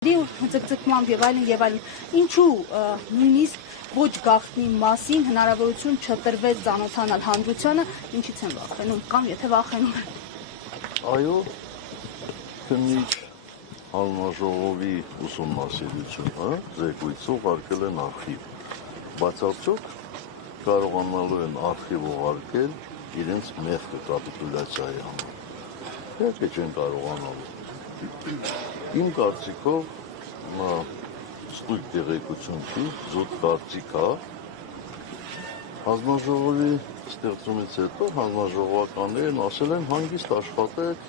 Ձգձգմամբ եւ այլն ինչու նույնիսկ ոչ գաղտնի մասին հնարավորություն չտրվեց ծանոթանալ հանրությանը, ինչից են վախենում կամ եթե վախենում են։ Այո, քննիչ հանձնաժողովի ուսումնասիրությունը զեկույցը ուղարկել են արխիվ, բայց արդյոք կարողանալու են արխիվ ուղարկել իրենց մեղքը կապիտուլյացիայի համար։ Իհարկե չեն կարողանալու։ Իմ կարծիքով ստույգ տեղեկություն չի, զուտ կարծիք է, հանձնաժողովի ստեղծումից հետո հանձնաժողովականներն ասել են հանգիստ աշխատեք,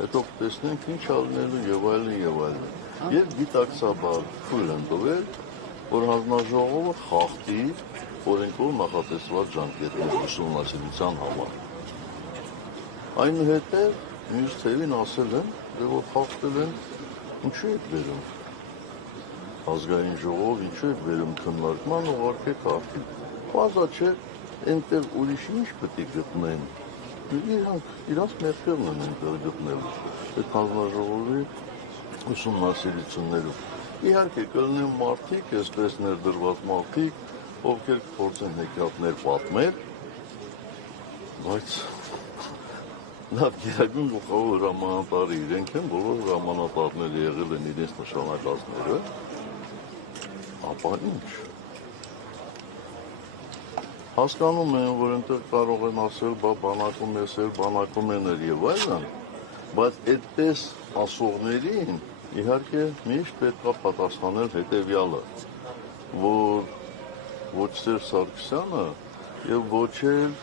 հետո տեսնենք ինչ ալնելու եւ այլն եւ այլն։ Եվ գիտակցաբար թույլ են տվել, որ հանձնաժողովը խախտի օրենքով նախատեսված ժամկետների ուսումնասիրության համար։ Այնուհետև մյուս թևին ասել են, որ խախտել են, ինչու եք վերում ազգային ժողով, ինչու եք վերում քննարկման, ուղարկեք արխիվ։ Բազա չէ, այնտեղ ուրիշ ինչ պետք է գտնեն։ Իրանց մեղքերն են այնտեղ գտնելու։ Այդ հանձնաժողովի ուսումնասիրություններում։ Իհարկե կլինեն մարդիկ, այսպես ներդրված մարդիկ, ովքեր կփորձեն հեքիաթներ պատմել, բայց լավ գերագույն գլխավոր հրամանատարը իրենք են, բոլոր հրամանատարները եղել են իրենց նշանակածները, ապա ինչ։ Հասկանում են, որ այնտեղ կարող են ասել, բանակում եսել, բանակում եներ եւ այլն, բայց այդպես ասողներին իհարկե միշտ պետք է պատասխանել հետեւյալը, որ ոչ Սերժ Սարգսյանը եւ ոչ էլ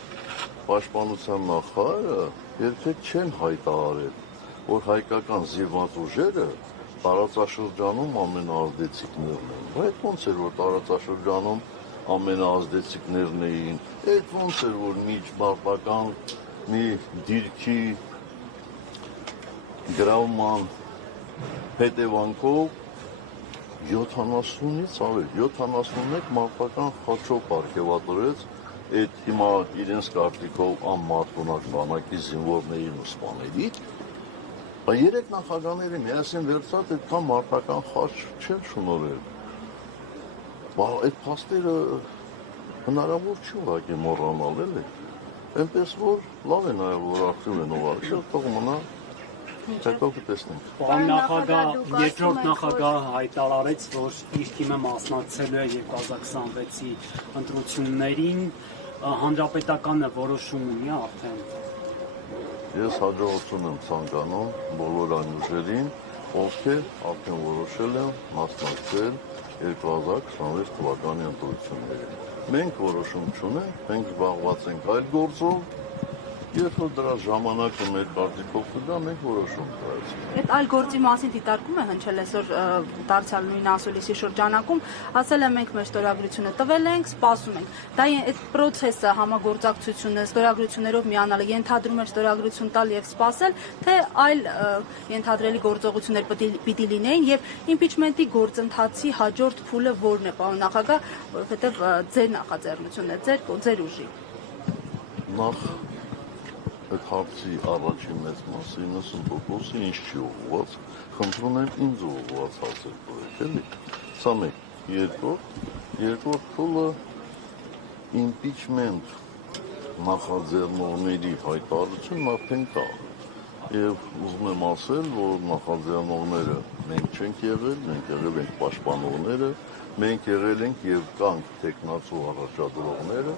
պաշտպանության նախարարը երբեք չեն հայտարարել, որ հայկական զինված ուժերը տարածաշրջանում ամենաազդեցիկներն են։ Այդ ոնց էր, որ տարածաշրջանում ամենաազդեցիկներն էին, այդ ոնց էր, որ միջմարտական մի դիրքի գրավման հետևանքով 70-ից ավել 71 մարտական խաչով պարգևատրեց այդ հիմա իրենց կարծիքով անմարտունակ բանակի զինվորներին ու սպաներին, բայց երեք նախագահները միասին վերցած այդքան մարտական խաչ չեն շնորհել։ Այդ փաստերը հնարավոր չի ուղղակի մոռանալ, էլի։ Այնպես որ լավ է նաև որ արխիվ են ուղարկել, թող մնա, հետո կտեսնենք։ Պարոն նախագահ, երկրորդ նախագահը հայտարարեց, որ իր թիմը մասնակցելու է 2026-ի ընտրություններին, հանրապետականը որոշում ունի արդեն։ Ես հաջողություն եմ ցանկանում բոլոր այն ուժերին, ովքեր արդեն որոշել են մասնակցել 2026 թվականի ընտրություններին։ Մենք որոշում չունենք, մենք զբաղված ենք այլ գործով, երբ որ դրա ժամանակը մեր կարծիքով կգա, մենք որոշում կայացնենք։ Այդ այլ գործի մասին դիտարկում է հնչել այսօր դարձյալ նույն ասուլիսի շրջանակում, ասել եմ մենք մեր ստորագրությունը տվել ենք, սպասում ենք։ Դա այդ process-ը, համագործակցությունը, ստորագրություններով միանալը ենթադրում էր ստորագրություն տալ եւ սպասել, թե այլ ենթադրելի գործողություններ պիտի լինեին եւ impeachment-ի գործընթացի հաջորդ փուլը որն է, պարոն նախագահ, որովհետեւ ձեր նախաձեռնությունն է, ձեր ուժի։ Նախ այդ հարցի առաջին մեծ մասը 90%-ը ինձ չի ուղղված, խնդրում եմ ինձ ուղղված հարցեր տվեք, էլի։ Սա մեկ, երկրորդ փուլը impeachment նախաձեռնողների հայտարարությունն արդեն կա։ Եվ ուզում եմ ասել, որ նախաձեռնողները մենք չենք եղել, մենք եղել ենք պաշտպանողները, մենք եղել ենք եւ կանք տեխնացու առաջադրողները,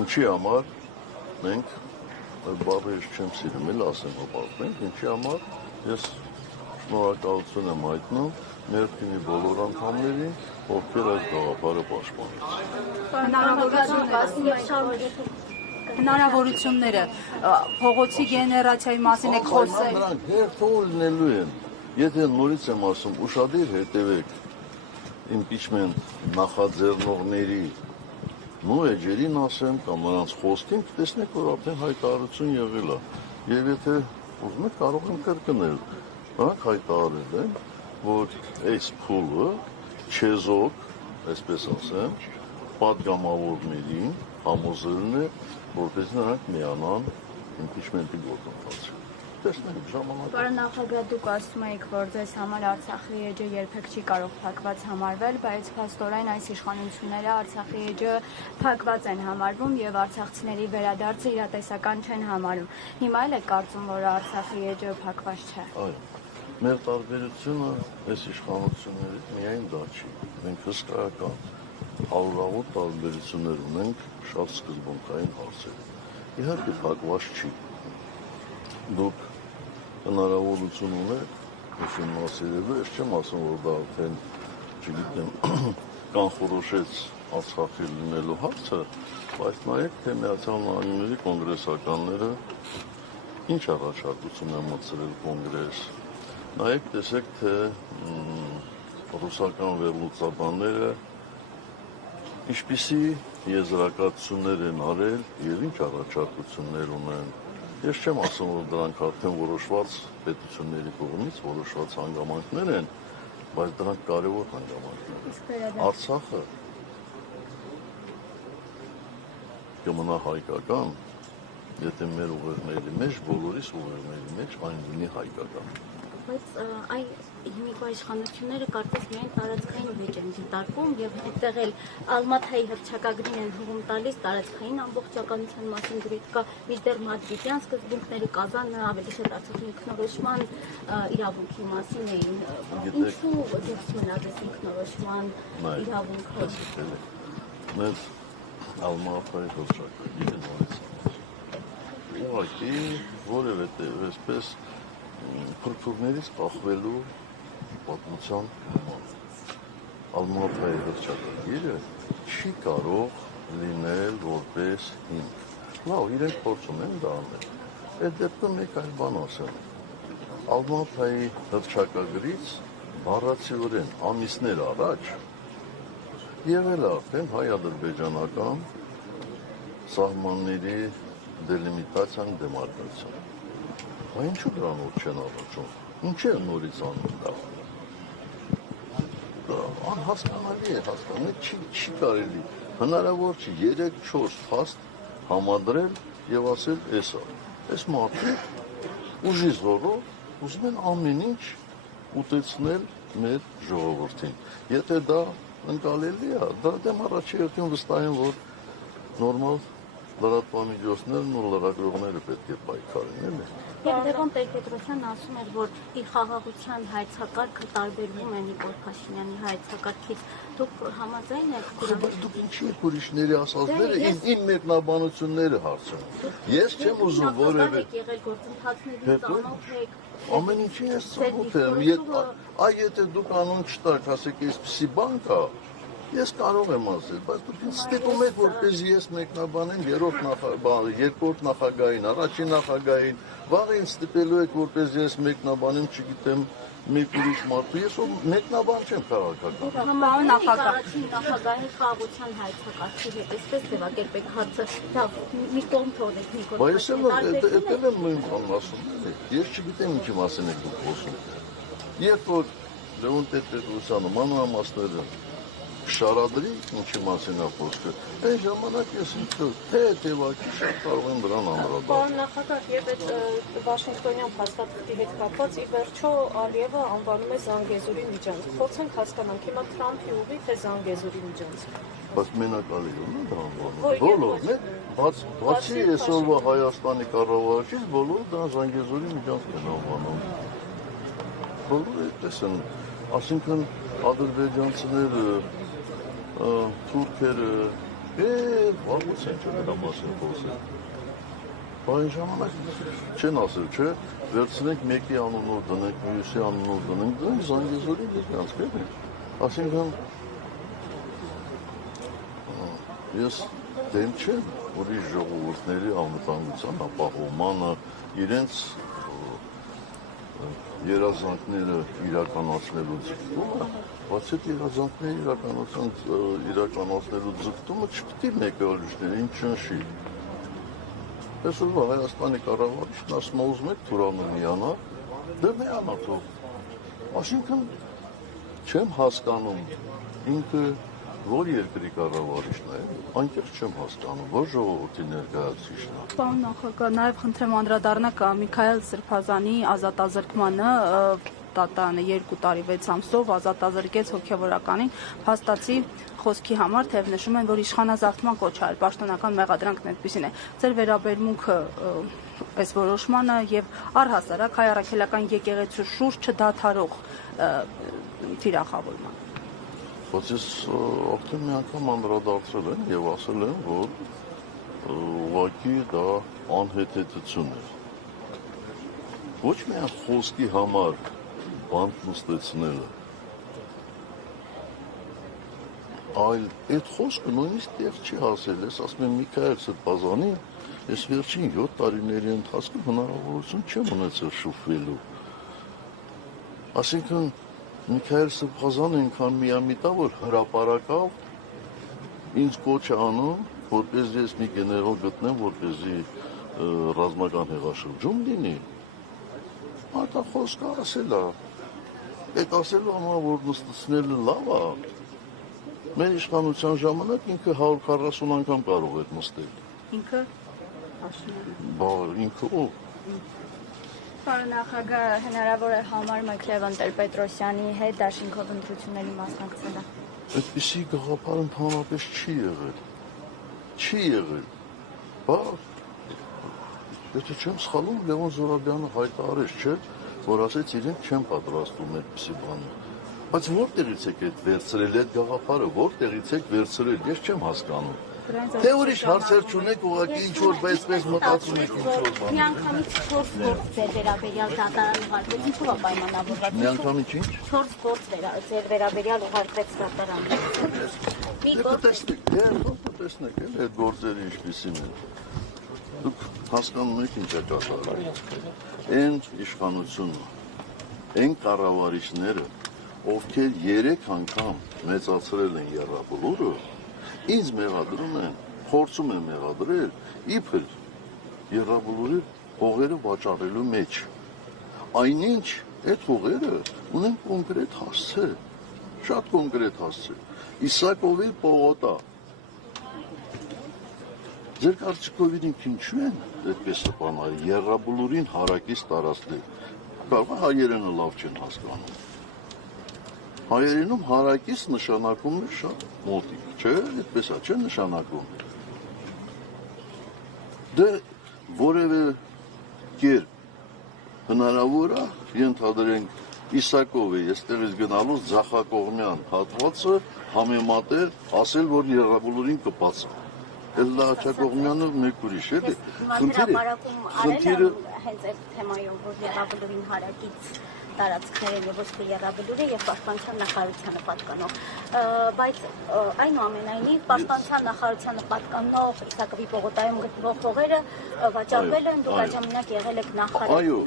ինչի համար մենք այդ բառը ես չեմ սիրում, էլ ասեմ հպարտենք, ինչի համար ես շնորհակալություն եմ հայտնում մեր թիմի բոլոր անդամներին, ովքեր այս գաղափարը պաշտպանեցին։ Հնարավորությունները փողոցի գեներացիայի մասին եք խոսել։ Նրանք հերթով լինելու են, եթե նորից եմ ասում, ուշադիր հետևեք impeachment նախաձեռնողների նու էջերին ասեմ կամ նրանց խոսքին, տեսնեք, որ արդեն հայտարարություն եղել է։ Եվ եթե ուզում եք, կարող եմ կրկնել, նրանք հայտարարել են, որ այս փուլը չեզոք, այսպես ասեմ, պատգամավորներին համոզելն է, որպեսզի նրանք միանան impeachment-ի գործընթացին։ տեսնենք ժամանակը։ Պարոն նախագահ, դուք ասում եք, որ ձեզ համար Արցախի էջը երբեք չի կարող փակված համարվել, բայց փաստորեն այս իշխանությունները Արցախի էջը փակված են համարվում եւ արցախցիների վերադարձը իրատեսական չեն համարում։ Հիմա էլ եք կարծում, որ Արցախի էջը փակված չէ։ Այո։ Մեր տարբերությունը այս իշխանություններից միայն դա չի։ Մենք հսկայական հարյուրավոր տարբերություններ ունենք շատ սկզբունքային հարցերում։ Իհարկե փակված չի։ Դուք հնարավորություն ունեք ուսումնասիրելու, ես չեմ ասում, որ դա արդեն, չգիտեմ, կանխորոշեց Արցախի լինելու հարցը, բայց նայեք, թե Միացյալ Նահանգների կոնգրեսականները ինչ առաջարկություն են մտցրել կոնգրես։ Նայեք, տեսեք, թե ռուսական վերլուծաբանները ինչպիսի եզրակացություններ են արել եւ ինչ առաջարկություններ ունեն։ Ես չեմ ասում, որ դրանք արդեն որոշված պետությունների կողմից որոշված հանգամանքներ են, բայց դրանք կարևոր հանգամանքներ են։ Արցախը կմնա հայկական, եթե մեր ուղերձների մեջ, բոլորիս ուղերձների մեջ այն լինի հայկական։ Բայց այ հիմիկվա իշխանությունները կարծես միայն տարածքային վեճ են դիտարկում եւ այդտեղ էլ Ալմաթայի հռչակագրին են հողում տալիս տարածքային ամբողջականության մասին գրեթե կա մինչդեռ մադրիդյան սկզբունքների Կազանը ավելի շատ Արցախի ինքնորոշման իրավունքի մասին էին։ Ինչու դուրս մնաց այս ինքնորոշման իրավունքը։ Մեր Ալմաթայի հռչակագիրը նորից ուղղակի որևէ այսպես փրփուրներից կախվելու պատմության նման։ Ալմաթայի հռչակագիրը չի կարող լինել որպես հիմք։ Լավ, իրենք փորձում են դա անել։ Այդ դեպքում մեկ այլ բան ասեմ։ Ալմաթայի հռչակագրից բառացիորեն ամիսներ առաջ եղել արդեն հայ-ադրբեջանական սահմանների դելիմիտացիան, դեմարկացիան։ Բայց ինչու դրանով չեն առաջում։ Ինչ է նորից անում դա։ Դա անհասկանալի է, հասկանալի չի կարելի։ Հնարավոր չի 3-4 փաստ համադրել եւ ասել էսա։ Այս մարդիկ ուժի զորով ուզում են ամեն ինչ ուտեցնել մեր ժողովրդին։ Եթե դա ընկալելի է, դա դեմ առաջի հերթին վստահ եմ, որ նորմալ լրատվամիջոցներն ու լրագրողները պետք է պայքարեն, էլի։ Եվ Լևոն Տեր-Պետրոսյանն ասում էր, որ իր խաղաղության հայեցակարգը տարբերվում է Նիկոլ Փաշինյանի հայեցակարգից։ Դուք համաձայն եք Բայց դուք ինչի եք ուրիշների ասածները իմ մեկնաբանությունները հարցնում։ Ես չեմ ուզում որևէ եղել գործընթացների ծանոթ եք։ ամեն ինչին ես ծանոթ եմ։ Այ եթե դուք անուն չտաք, ասեք, այսպիսի բան կա, ես կարող եմ ասել, բայց դուք ինձ ստիպում եք, որպեսզի ես մեկնաբանեմ երկրորդ նախագահին, առաջին նախագահին, վաղը ինձ ստիպելու եք, որպեսզի ես մեկնաբանեմ, չգիտեմ, մեկ ուրիշ մարդու, ես մեկնաբան չեմ քաղաքական։ Պարոն նախագահ, նախագահի խաղաղության հայեցակարգի հետ այսպես ձևակերպեք հարցը, լավ, մի կողմ թողնեք Նիկոլ Բայց էլ եմ նույն բանն ասում, ես չգիտեմ ինչի մասին եք դուք խոսում։ Երբ որ Լևոն Տեր-Պետրոսյանը մանրամասները շարադրի ինչի մասին է խոսքը, այն ժամանակ ես ինքը թեթևակի շատ կարող եմ դրան անդրադառնալ։ Պարոն նախագահ, եւ այդ Վաշինգտոնյան փաստաթղթի հետ կապված ի վերջո Ալիևը անվանում է Զանգեզուրի միջանցք։ Փորձենք հասկանանք հիմա Թրամփի ուղի թե Զանգեզուրի միջանցք։ Բայց մենակ Ալիևն է դա անվանում։ Բոլորն է, բացի այսօրվա Հայաստանի կառավարչից, բոլորը դա Զանգեզուրի միջանցք են անվանում։ Բոլորը այդպես են, այսինքն ադրբեջանցիները թուրքերը, վաղուց են չէ դրա մասին խոսել։ Բայց ժամանակ չեն ասել, չէ, վերցնենք մեկի անունով դնենք, մյուսի անունով դնենք, դրանք Զանգեզուրի միջանցքեր են։ Այսինքն ես դեմ չեմ ուրիշ ժողովուրդների անվտանգության ապահովմանը, իրենց երազանքները իրականացնելու ձգտումը, բայց այդ երազանքները իրականացնելու ձգտումը չպետք է մեկը ուրիշներին չնշի։ Այսօրվա Հայաստանի կառավարիչն ասում է ուզում եք Թուրանը միանա, դե միանա թող։ Այսինքն չեմ հասկանում ինքը Որ երկրի կառավարիչն է, այնտեղ չեմ հասկանում, որ ժողովրդի ներկայացուցիչն է։ Պարոն նախագահ, նաև խնդրեմ անդրադառնաք Միքայել Սրբազանի ազատազրկմանը տատանը 2 տարի 6 ամսով ազատազրկեց հոգևորականին փաստացի խոսքի համար, թեև նշում են, որ իշխանազավթման կոչ արել, պաշտոնական մեղադրանքն այդպիսին է։ Ձեր վերաբերմունքը այս որոշմանը եւ առհասարակ հայ առաքելական եկեղեցու շուրջ չդադարող թիրախավորման։ Բայց ես արդեն մի անգամ անդրադարձել եմ եւ ասել եմ, որ ուղղակի դա անհեթեթություն է։ Ոչ միայն խոսքի համար բանտ նստեցնելը, այլ այդ խոսքը նույնիսկ տեղ չի հասել, ես ասում եմ Միքայել Սրբազանի, ես վերջին 7 տարիների ընթացքում հնարավորություն չեմ ունեցել շփվելու։ Այսինքն Միքայել Սրբազանը ինքան միամիտ է, որ հրապարակավ ինձ կոչ է անում, որպես ես մի գեներալ գտնեմ, որպեսզի ռազմական հեղաշրջում լինի։ Մարդը խոսքը ասել է, այդ ասելու համար, որ նստեցնելը լավ է, մեր իշխանության ժամանակ ինքը 140 անգամ կարող է նստել։ Ինքը Աշնան։ Բա ինքը ո՞վ։ Պարոն նախագահ, հնարավոր է համարում եք Լևոն Տեր-Պետրոսյանի հետ դաշինքով ընտրությունների մասնակցելը։ Այդպիսի գաղափար ընդհանրապես չի եղել։ Չի եղել։ Բա եթե չեմ սխալվում, Լևոն Զորաբյանը հայտարարեց, չէ՞, որ ասեց իրենք չեն պատրաստվում այդպիսի բանը։ Բայց որտեղից եք այդ վերցրել այդ գաղափարը, որտեղից եք վերցրել, ես չեմ հասկանում։ Թե ուրիշ հարցեր չունեք, ուղղակի ինչ-որ այսպես մտածում եք ինչ-որ բան։ Միանգամից 4 գործ ձեր վերաբերյալ դատարան ուղարկվեց, ինչու է պայմանավորված։ Միանգամից ինչ։ 4 գործ ձեր վերաբերյալ ուղարկվեց դատարան։ Մի գործ Տեսնեք, այդ գործերը ինչպիսին են։ Դուք հասկանում եք ինչ է կատարվում։ Այն իշխանությունը, այն կառավարիչները, ովքեր 3 անգամ մեծացրել են եռաբլուրը, ինձ մեղադրում են, փորձում են մեղադրել, իբր եռաբլուրի հողերը վաճառելու մեջ։ Այնինչ այդ հողերը ունեն կոնկրետ հասցե, շատ կոնկրետ հասցե։ Իսակովի պողոտա։ Ձեր կարծիքով իրենք ինչու են այդպես սպանել, եռաբլուրին հարակից տարածել։ Կարող է հայերենը լավ չեն հասկանում։ Հայերենում հարակից նշանակում է շատ մոտիկ, չէ՞, այդպես է, չէ՞ նշանակում։ Դե որևէ կերպ հնարավոր է ենթադրենք Իսակովի այստեղից գնալուց ձախակողմյան հատվածը համեմատել, ասել, որ եռաբլուրին կպացա։ Էլ Հաչակողմյանը մեկ ուրիշ է։ հրապարակում արել հենց այդ թեմայով, որ եռաբլուրին հարակից տարածքները եւ ոչ թե եռաբլուրը եւ պաշտպանության նախարարությանը պատկանող, բայց այնուամենայնիվ պաշտպանության նախարարությանը պատկանող Իսակովի պողոտայում գտնվող հողերը վաճառվել են, դուք այդ ժամանակ եղել եք նախարար։ Այո,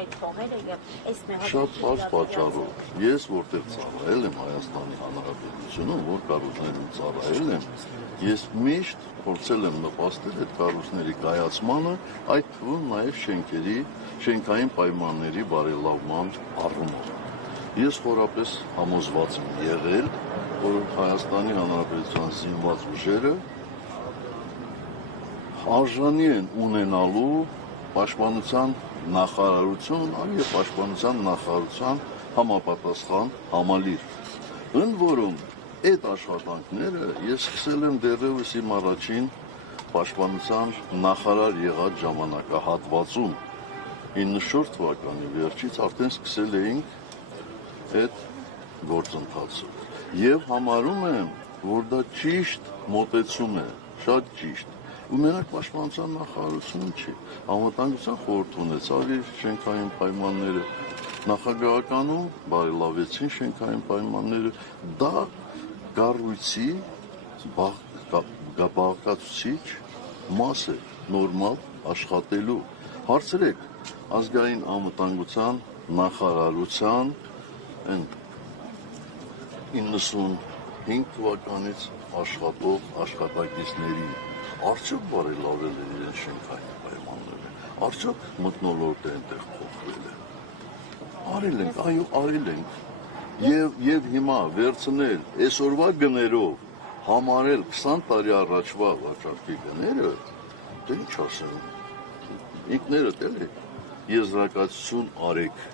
այդ հողերը եւ այս շատ բարձ պատճառով։ Ես որտեղ ծառայել եմ Հայաստանի Հանրապետությունում, որ կառույցներում ծառայել եմ, ես միշտ փորձել եմ նպաստել այդ կառույցների կայացմանը, այդ թվում նաեւ շենքային պայմանների բարելավման առումով։ Ես խորապես համոզված եմ եղել, որ Հայաստանի Հանրապետության զինված ուժերը արժանի են ունենալու պաշտպանության նախարարություն եւ պաշտպանության նախարարության համապատասխան համալիր։ Ընդ որում այդ աշխատանքները ես սկսել եմ դեռևս իմ առաջին պաշտպանության նախարար եղած ժամանակահատվածում 94 թվականի վերջից արդեն սկսել էինք այդ գործընթացը եւ համարում եմ, որ դա ճիշտ մոտեցում է, շատ ճիշտ։ Ու մենակ պաշտպանության նախարարությունում չի, անվտանգության խորհուրդ ունեցավ իր շենքային պայմանները, նախագահականում բարելավեցին շենքային պայմանները, դա կառույցի բաղկացուցիչ մաս է, նորմալ աշխատելու։ Հարցրեք ազգային անվտանգության նախարարության 95 թվականից աշխատող աշխատակիցների արդյոք բարելավել են իրեն շենքային պայմանները, արդյոք մթնոլորտը այնտեղ փոխվել է։ Արել ենք, այո, արել ենք, Եվ հիմա վերցնել այսօրվա գներով համարել 20 տարի առաջվա վաճառքի գները, դե ինչ ասեմ, ինքներդ էլի եզրակացություն արեք։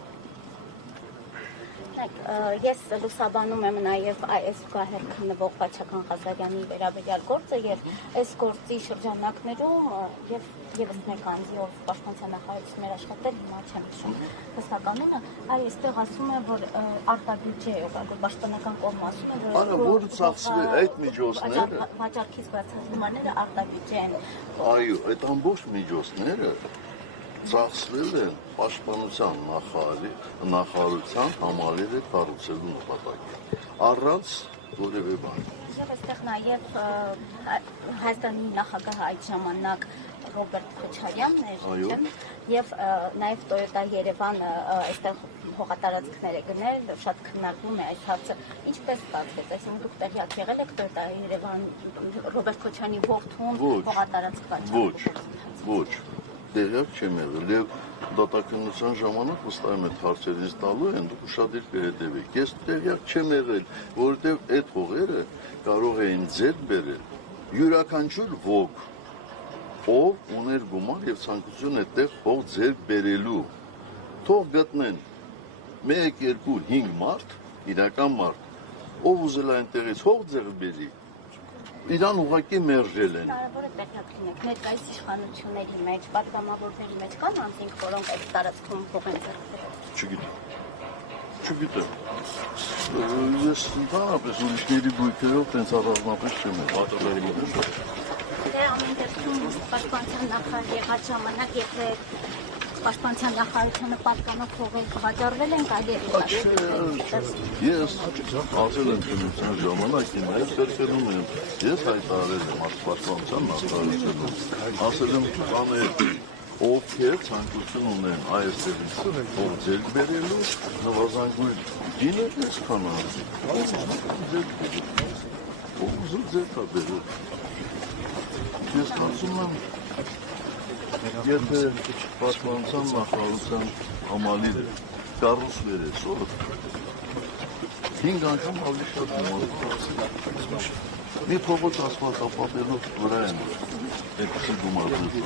Ես լուսաբանում եմ նաև այս զուգահեռ քննվող Վաչական Ղազարյանի վերաբերյալ գործը եւ այս գործի շրջանակներում եւ եւս մեկ անձի ով պաշտպանության նախարարություններ աշխատել հիմա չեմ հիշում հստականությունը, այստեղ ասում է որ արտաբյուջե է ուղղակի պաշտպանական կողմը ասում է Արա որ ծախսվել այդ միջոցները վաճառքից բացած գումարները արտաբյուջե են։ Այո, այդ ամբողջ միջոցները ծախսվել են պաշտպանության նախարարության համալիրը կառուցելու նպատակին առանց որևէ բան։ Եվ այստեղ նաև Հայաստանի նախագահը այդ ժամանակ Ռոբերտ Քոչարյանն էր, եւ նաև Toyota Երևանը այստեղ հողատարածքներ է գնել, շատ քննարկվում է այս հարցը։ Ինչպես ստացվեց, այսինքն դուք տեղյակ եղել եք Toyota Երևան Ռոբերտ Քոչարյանի ողջուն հողատարածք վաճառելու։ Ոչ, տեղյակ չեմ եղել եւ դատաքննության ժամանակ վստահ եմ այդ հարցերից տալու են, դուք ուշադիր կհետևեք։ Ես տեղյակ չեմ եղել, որովհետեւ այդ հողերը կարող էին ձեռք բերել յուրաքանչյուր ոք, ով ուներ գումար եւ ցանկություն այդտեղ հող ձեռք բերելու։ Թող գտնեն 1, 2, 5 մարդ, իրական մարդ, ով ուզել է այնտեղից հող ձեռք բերի, իրան ուղղակի մերժել են։ Կարևորը տեղյակ լինեք, ներկայիս իշխանությունների մեջ, պատգամավորների մեջ կան անձինք, որոնք այդ տարածքում հող են ձեռք բերել։ Չգիտեմ։ Ես ընդհանրապես ուրիշների գույքերով տենց առանձնապես չեմ եղել, պատրների մոտ։ Դե ամեն դեպքում պաշտպանության նախարար եղած ժամանակ, եթե պաշտպանության նախարարությունը պատկանող հողեր կվաճառվել են, կարելի է Ես ասել եմ քննության ժամանակ, ես վերցնում եմ, ես հայտարարել եմ պաշտպանության նախարարությունում, ասել եմ կաներ ովքեր ցանկություն ունեն այստեղից հող ձեռք բերելու, նվազանգույն գինը այսքան է, ով ուզում ձեռք է բերել։ Ես կարծում եմ, եթե պաշտպանության նախարարության համալիրը կառուցվել է այսօր, 5 անգամ ավելի շատ գումար։ Մի փողոց ասֆալտապատելով վրա են այդպիսի գումարներ։